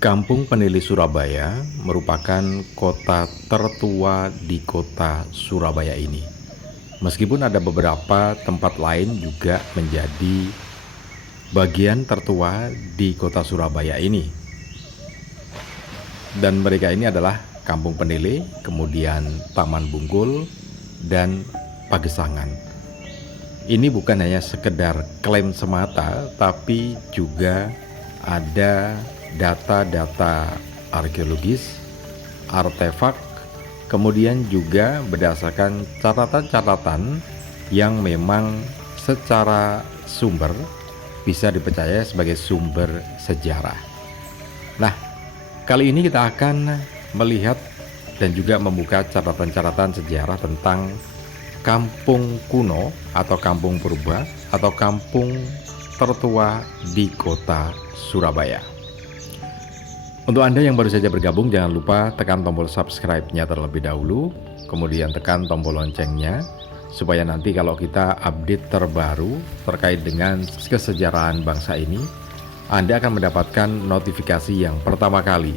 Kampung Penili Surabaya merupakan kota tertua di kota Surabaya ini. Meskipun ada beberapa tempat lain juga menjadi bagian tertua di kota Surabaya ini. Dan mereka ini adalah Kampung Penili, kemudian Taman Bungkul, dan Pagesangan. Ini bukan hanya sekedar klaim semata, tapi juga ada data-data arkeologis, artefak, kemudian juga berdasarkan catatan-catatan yang memang secara sumber bisa dipercaya sebagai sumber sejarah. Nah, kali ini kita akan melihat dan juga membuka catatan-catatan sejarah tentang kampung kuno atau kampung purba atau kampung tertua di kota Surabaya. Untuk Anda yang baru saja bergabung, jangan lupa tekan tombol subscribe-nya terlebih dahulu, kemudian tekan tombol loncengnya, supaya nanti kalau kita update terbaru terkait dengan kesejarahan bangsa ini, Anda akan mendapatkan notifikasi yang pertama kali.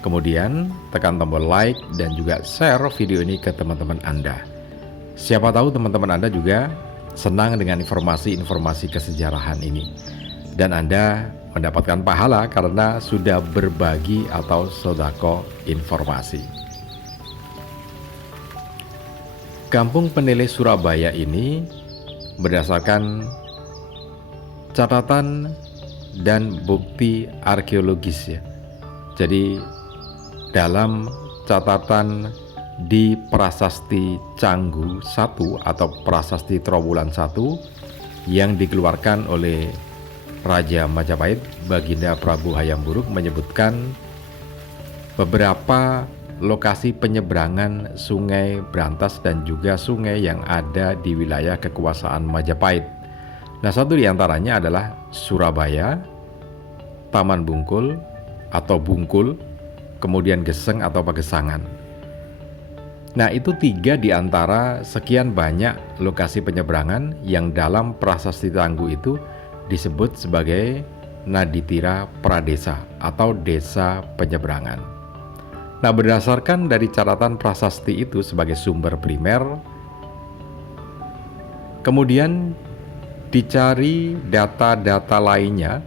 Kemudian tekan tombol like dan juga share video ini ke teman-teman Anda. Siapa tahu teman-teman Anda juga senang dengan informasi-informasi kesejarahan ini, dan Anda mendapatkan pahala karena sudah berbagi atau sodako informasi. Kampung Penili Surabaya ini berdasarkan catatan dan bukti arkeologis ya. Jadi dalam catatan di Prasasti Canggu I atau Prasasti Trowulan I yang dikeluarkan oleh Raja Majapahit Baginda Prabu Hayam Wuruk menyebutkan beberapa lokasi penyeberangan Sungai Brantas dan juga sungai yang ada di wilayah kekuasaan Majapahit. Nah, satu di antaranya adalah Surabaya, Taman Bungkul atau Bungkul, kemudian Geseng atau Pagesangan. Nah, itu 3 di antara sekian banyak lokasi penyeberangan yang dalam Prasasti Canggu itu disebut sebagai Naditira Pradesa atau desa penyeberangan. Nah, berdasarkan dari catatan prasasti itu sebagai sumber primer, kemudian dicari data-data lainnya,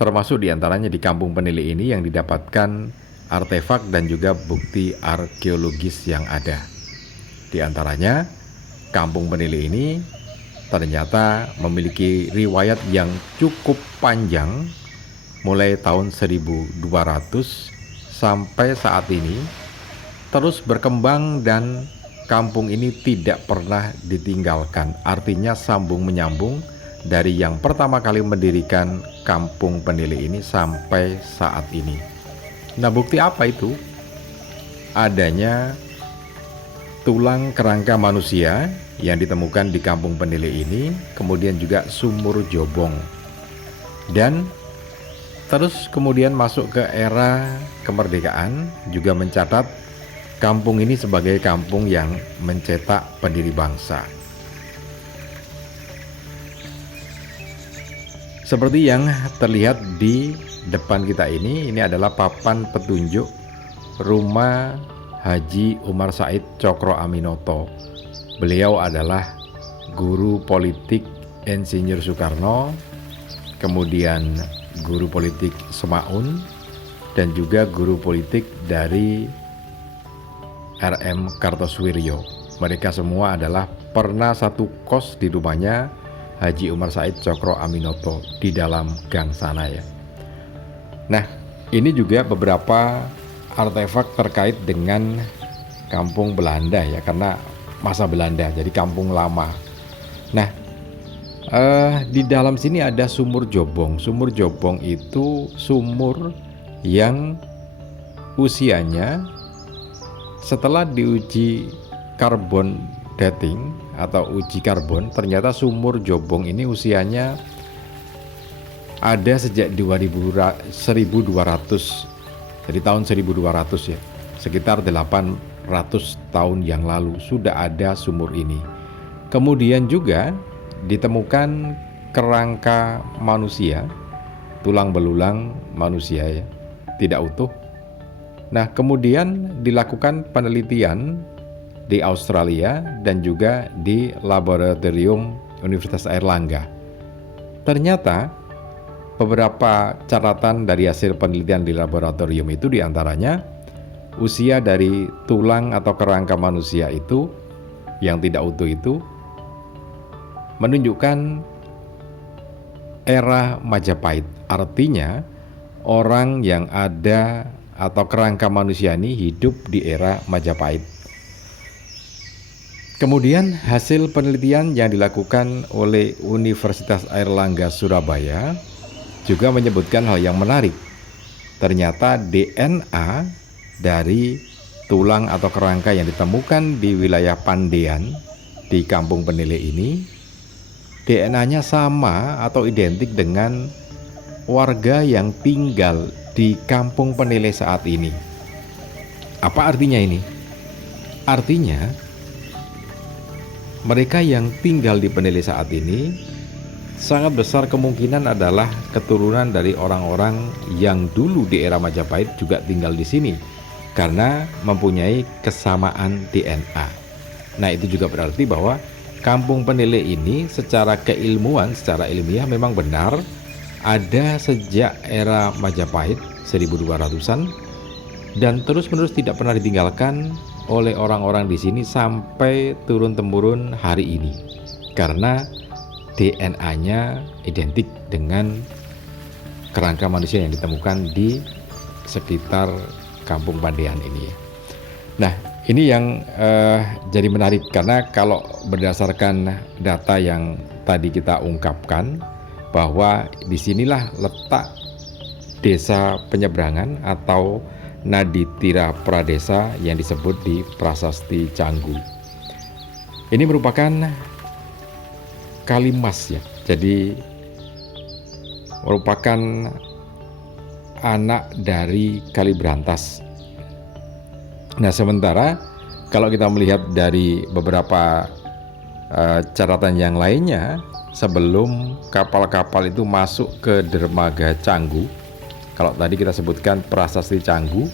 termasuk diantaranya di Kampung Penili ini yang didapatkan artefak dan juga bukti arkeologis yang ada. Di antaranya, Kampung Penili ini ternyata memiliki riwayat yang cukup panjang mulai tahun 1200 sampai saat ini, terus berkembang dan kampung ini tidak pernah ditinggalkan. Artinya sambung menyambung dari yang pertama kali mendirikan Kampung Penili ini sampai saat ini. Nah, bukti apa itu? Adanya tulang kerangka manusia yang ditemukan di Kampung Penili ini, kemudian juga sumur jobong, dan terus kemudian masuk ke era kemerdekaan juga mencatat kampung ini sebagai kampung yang mencetak pendiri bangsa. Seperti yang terlihat di depan kita ini adalah papan petunjuk rumah Haji Umar Said Cokro Aminoto. Beliau adalah guru politik Insinyur Soekarno, kemudian guru politik Semaun, dan juga guru politik dari RM Kartosuwiryo. Mereka semua adalah pernah satu kos di rumahnya Haji Umar Said Cokro Aminoto di dalam gang sana ya. Nah, ini juga beberapa artefak terkait dengan kampung Belanda ya, karena masa Belanda, jadi kampung lama. Nah, di dalam sini ada sumur jobong. Sumur jobong itu sumur yang usianya setelah diuji karbon dating atau uji karbon, ternyata sumur jobong ini usianya ada sejak 1200, jadi tahun 1200 ya, sekitar 800 tahun yang lalu sudah ada sumur ini. Kemudian juga ditemukan kerangka manusia, tulang belulang manusia ya, tidak utuh. Nah, kemudian dilakukan penelitian di Australia dan juga di laboratorium Universitas Airlangga. Ternyata beberapa catatan dari hasil penelitian di laboratorium itu diantaranya usia dari tulang atau kerangka manusia itu yang tidak utuh itu menunjukkan era Majapahit. Artinya orang yang ada atau kerangka manusia ini hidup di era Majapahit. Kemudian hasil penelitian yang dilakukan oleh Universitas Airlangga Surabaya juga menyebutkan hal yang menarik. Ternyata DNA dari tulang atau kerangka yang ditemukan di wilayah Pandean di Kampung Penele ini, DNA-nya sama atau identik dengan warga yang tinggal di Kampung Penele saat ini. Apa artinya ini? Artinya mereka yang tinggal di Penele saat ini sangat besar kemungkinan adalah keturunan dari orang-orang yang dulu di era Majapahit juga tinggal di sini karena mempunyai kesamaan DNA. Nah, itu juga berarti bahwa Kampung Penele ini secara keilmuan, secara ilmiah memang benar ada sejak era Majapahit 1200-an dan terus-menerus tidak pernah ditinggalkan oleh orang-orang di sini sampai turun-temurun hari ini. Karena DNA-nya identik dengan kerangka manusia yang ditemukan di sekitar Kampung Pandean ini. Nah, ini yang jadi menarik karena kalau berdasarkan data yang tadi kita ungkapkan bahwa disinilah letak desa penyeberangan atau Naditira Pradesa yang disebut di Prasasti Canggu. Ini merupakan Kalimas ya, jadi merupakan anak dari Kalibrantas. Nah, sementara kalau kita melihat dari beberapa catatan yang lainnya, sebelum kapal-kapal itu masuk ke dermaga Canggu, kalau tadi kita sebutkan Prasasti Canggu,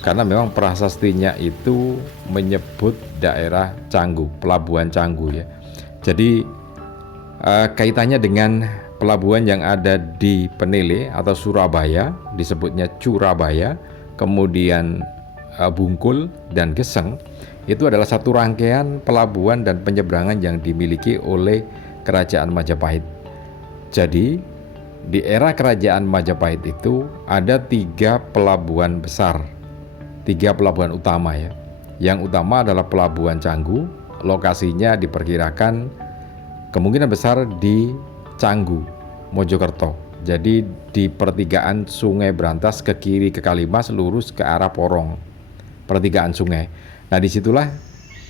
karena memang prasastinya itu menyebut daerah Canggu, pelabuhan Canggu ya. Jadi kaitannya dengan pelabuhan yang ada di Penele atau Surabaya, disebutnya Curabaya, kemudian Bungkul dan Geseng, itu adalah satu rangkaian pelabuhan dan penyeberangan yang dimiliki oleh Kerajaan Majapahit. Jadi di era Kerajaan Majapahit itu ada 3 pelabuhan besar, 3 pelabuhan utama ya. Yang utama adalah Pelabuhan Canggu, lokasinya diperkirakan kemungkinan besar di Canggu, Mojokerto. Jadi di pertigaan Sungai Brantas ke kiri ke Kalimas lurus ke arah Porong, pertigaan sungai. Nah, disitulah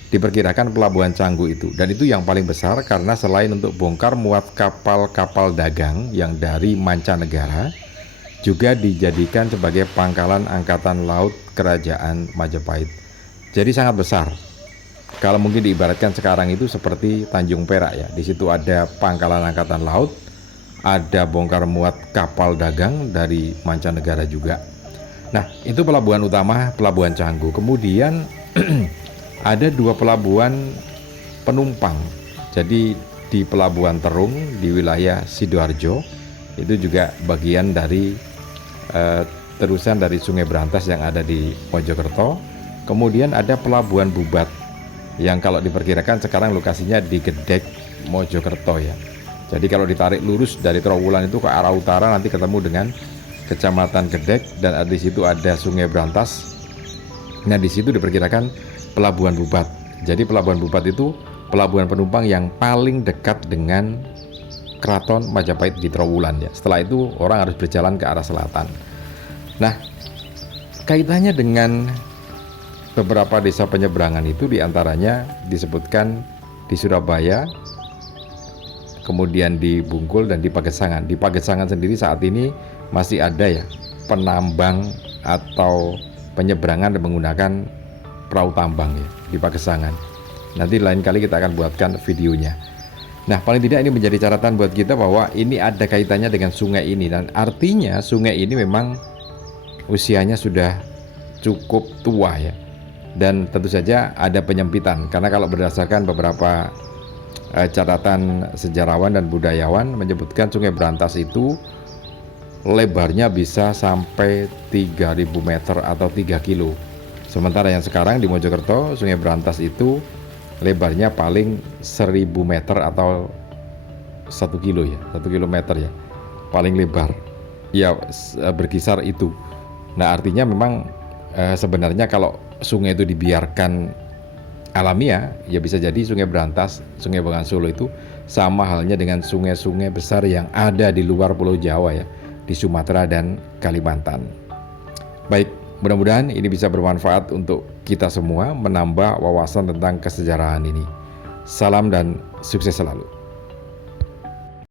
diperkirakan Pelabuhan Canggu itu, dan itu yang paling besar karena selain untuk bongkar muat kapal-kapal dagang yang dari mancanegara, juga dijadikan sebagai pangkalan angkatan laut Kerajaan Majapahit. Jadi sangat besar. Kalau mungkin diibaratkan sekarang itu seperti Tanjung Perak ya. Di situ ada pangkalan angkatan laut, ada bongkar muat kapal dagang dari mancanegara juga. Nah, itu pelabuhan utama, Pelabuhan Canggu. Kemudian ada 2 pelabuhan penumpang. Jadi di Pelabuhan Terung di wilayah Sidoarjo, itu juga bagian dari terusan dari Sungai Brantas yang ada di Mojokerto. Kemudian ada Pelabuhan Bubat yang kalau diperkirakan sekarang lokasinya di Gedek, Mojokerto ya. Jadi kalau ditarik lurus dari Trowulan itu ke arah utara nanti ketemu dengan Kecamatan Gedek dan di situ ada Sungai Brantas. Nah, di situ diperkirakan Pelabuhan Bubat. Jadi Pelabuhan Bubat itu pelabuhan penumpang yang paling dekat dengan Keraton Majapahit di Trowulan ya. Setelah itu orang harus berjalan ke arah selatan. Nah, kaitannya dengan beberapa desa penyeberangan itu diantaranya disebutkan di Surabaya, kemudian di Bungkul dan di Pagesangan. Di Pagesangan sendiri saat ini masih ada ya penambang atau penyeberangan menggunakan perahu tambang ya di Pagesangan. Nanti lain kali kita akan buatkan videonya. Nah, paling tidak ini menjadi catatan buat kita bahwa ini ada kaitannya dengan sungai ini, dan artinya sungai ini memang usianya sudah cukup tua ya. Dan tentu saja ada penyempitan, karena kalau berdasarkan beberapa catatan sejarawan dan budayawan menyebutkan Sungai Berantas itu lebarnya bisa sampai 3.000 meter atau 3 kilo. Sementara yang sekarang di Mojokerto, Sungai Berantas itu lebarnya paling 1.000 meter atau 1 kilo ya, 1 kilometer ya, paling lebar. Ya berkisar itu. Nah artinya memang sebenarnya kalau sungai itu dibiarkan alamiah, ya bisa jadi Sungai Berantas, Sungai Bengawan Solo itu sama halnya dengan sungai-sungai besar yang ada di luar Pulau Jawa ya, di Sumatera dan Kalimantan. Baik, mudah-mudahan ini bisa bermanfaat untuk kita semua, menambah wawasan tentang kesejarahan ini. Salam dan sukses selalu.